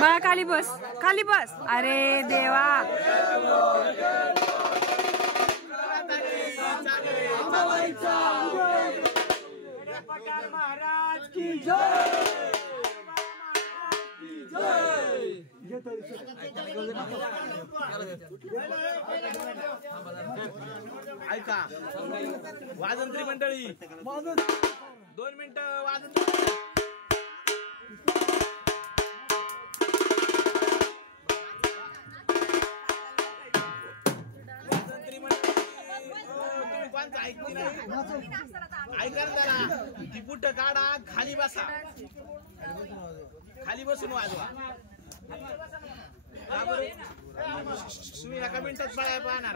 बा खाली बस, खाली बस. अरे देवा. महाराज की जय. ऐका वाजंत्री मंडळी 2 मिनिटं वाजंत्री ऐका जरा ती बुट काढा खाली बसा खाली बसून वाजवा तुम्ही एका मिनिटात पाया पाहणार